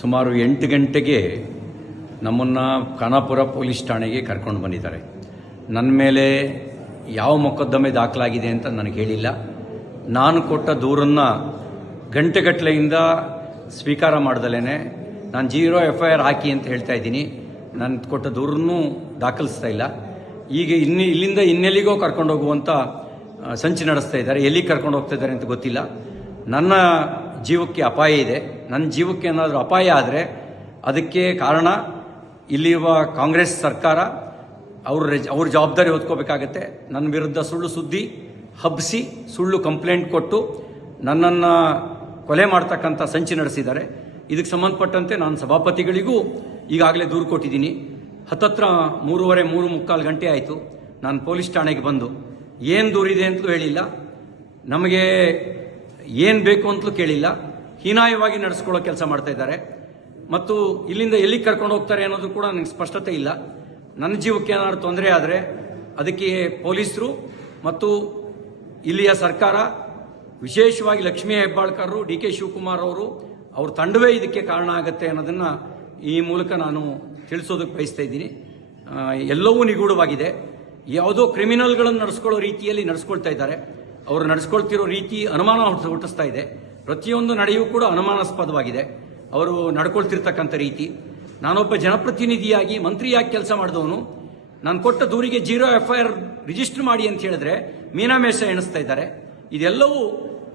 ಸುಮಾರು 8 ಗಂಟೆಗೆ ನಮ್ಮನ್ನು ಖಾನಾಪುರ ಪೊಲೀಸ್ ಠಾಣೆಗೆ ಕರ್ಕೊಂಡು ಬಂದಿದ್ದಾರೆ. ನನ್ನ ಮೇಲೆ ಯಾವ ಮೊಕದ್ದಮೆ ದಾಖಲಾಗಿದೆ ಅಂತ ನನಗೆ ಹೇಳಿಲ್ಲ. ನಾನು ಕೊಟ್ಟ ದೂರನ್ನು ಗಂಟೆಗಟ್ಟಲೆಯಿಂದ ಸ್ವೀಕಾರ ಮಾಡ್ದಲೇ ನಾನು 0 FIR ಹಾಕಿ ಅಂತ ಹೇಳ್ತಾ ಇದ್ದೀನಿ. ನಾನು ಕೊಟ್ಟ ದೂರನ್ನು ದಾಖಲಿಸ್ತಾ ಇಲ್ಲ. ಈಗ ಇಲ್ಲಿಂದ ಇನ್ನೆಲ್ಲಿಗೋ ಕರ್ಕೊಂಡು ಹೋಗುವಂಥ ಸಂಚು ನಡೆಸ್ತಾ ಇದ್ದಾರೆ. ಎಲ್ಲಿಗೆ ಕರ್ಕೊಂಡು ಹೋಗ್ತಾ ಇದ್ದಾರೆ ಅಂತ ಗೊತ್ತಿಲ್ಲ. ನನ್ನ ಜೀವಕ್ಕೆ ಅಪಾಯ ಇದೆ. ನನ್ನ ಜೀವಕ್ಕೆ ಏನಾದರೂ ಅಪಾಯ ಆದರೆ ಅದಕ್ಕೆ ಕಾರಣ ಇಲ್ಲಿರುವ ಕಾಂಗ್ರೆಸ್ ಸರ್ಕಾರ. ಅವ್ರ ಜವಾಬ್ದಾರಿ ಹೊತ್ಕೋಬೇಕಾಗತ್ತೆ. ನನ್ನ ವಿರುದ್ಧ ಸುಳ್ಳು ಸುದ್ದಿ ಹಬ್ಬಿಸಿ ಸುಳ್ಳು ಕಂಪ್ಲೇಂಟ್ ಕೊಟ್ಟು ನನ್ನನ್ನು ಕೊಲೆ ಮಾಡ್ತಕ್ಕಂಥ ಸಂಚು ನಡೆಸಿದ್ದಾರೆ. ಇದಕ್ಕೆ ಸಂಬಂಧಪಟ್ಟಂತೆ ನಾನು ಸಭಾಪತಿಗಳಿಗೂ ಈಗಾಗಲೇ ದೂರು ಕೊಟ್ಟಿದ್ದೀನಿ. ಹತ್ತತ್ರ 3:45 ಗಂಟೆ ಆಯಿತು ನಾನು ಪೊಲೀಸ್ ಠಾಣೆಗೆ ಬಂದು. ಏನು ದೂರಿದೆ ಅಂತಲೂ ಹೇಳಿಲ್ಲ, ನಮಗೆ ಏನು ಬೇಕು ಅಂತಲೂ ಕೇಳಿಲ್ಲ. ಹೀನಾಯವಾಗಿ ನಡೆಸ್ಕೊಳ್ಳೋ ಕೆಲಸ ಮಾಡ್ತಾ ಇದ್ದಾರೆ. ಮತ್ತು ಇಲ್ಲಿಂದ ಎಲ್ಲಿಗೆ ಕರ್ಕೊಂಡು ಹೋಗ್ತಾರೆ ಅನ್ನೋದು ಕೂಡ ನನಗೆ ಸ್ಪಷ್ಟತೆ ಇಲ್ಲ. ನನ್ನ ಜೀವಕ್ಕೆ ಏನಾದರೂ ತೊಂದರೆ ಆದರೆ ಅದಕ್ಕೆ ಪೊಲೀಸರು ಮತ್ತು ಇಲ್ಲಿಯ ಸರ್ಕಾರ, ವಿಶೇಷವಾಗಿ ಲಕ್ಷ್ಮೀ ಹೆಬ್ಬಾಳ್ಕರ್, DK ಶಿವಕುಮಾರ್ ಅವ್ರ ತಂಡವೇ ಇದಕ್ಕೆ ಕಾರಣ ಆಗುತ್ತೆ ಅನ್ನೋದನ್ನು ಈ ಮೂಲಕ ನಾನು ತಿಳಿಸೋದಕ್ಕೆ ಬಯಸ್ತಾ ಇದ್ದೀನಿ. ಎಲ್ಲವೂ ನಿಗೂಢವಾಗಿದೆ. ಯಾವುದೋ ಕ್ರಿಮಿನಲ್ಗಳನ್ನು ನಡೆಸ್ಕೊಳ್ಳೋ ರೀತಿಯಲ್ಲಿ ನಡೆಸ್ಕೊಳ್ತಾ ಇದ್ದಾರೆ. ಅವರು ನಡೆಸ್ಕೊಳ್ತಿರೋ ರೀತಿ ಅನುಮಾನ ಹುಟ್ಟಿಸ್ತಾ ಇದೆ. ಪ್ರತಿಯೊಂದು ನಡೆಯೂ ಕೂಡ ಅನುಮಾನಾಸ್ಪದವಾಗಿದೆ ಅವರು ನಡ್ಕೊಳ್ತಿರ್ತಕ್ಕಂಥ ರೀತಿ. ನಾನೊಬ್ಬ ಜನಪ್ರತಿನಿಧಿಯಾಗಿ ಮಂತ್ರಿಯಾಗಿ ಕೆಲಸ ಮಾಡಿದವನು. ನಾನು ಕೊಟ್ಟ ದೂರಿಗೆ 0 FIR ರಿಜಿಸ್ಟರ್ ಮಾಡಿ ಅಂತ ಹೇಳಿದ್ರೆ ಮೀನಾಮೇಷ ಎಣಿಸ್ತಾ ಇದ್ದಾರೆ. ಇದೆಲ್ಲವೂ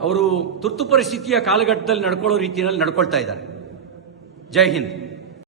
ಅವರು ತುರ್ತು ಪರಿಸ್ಥಿತಿಯ ಕಾಲಘಟ್ಟದಲ್ಲಿ ನಡ್ಕೊಳ್ಳೋ ರೀತಿಯಲ್ಲಿ ನಡ್ಕೊಳ್ತಾ ಇದ್ದಾರೆ. ಜೈ ಹಿಂದ್.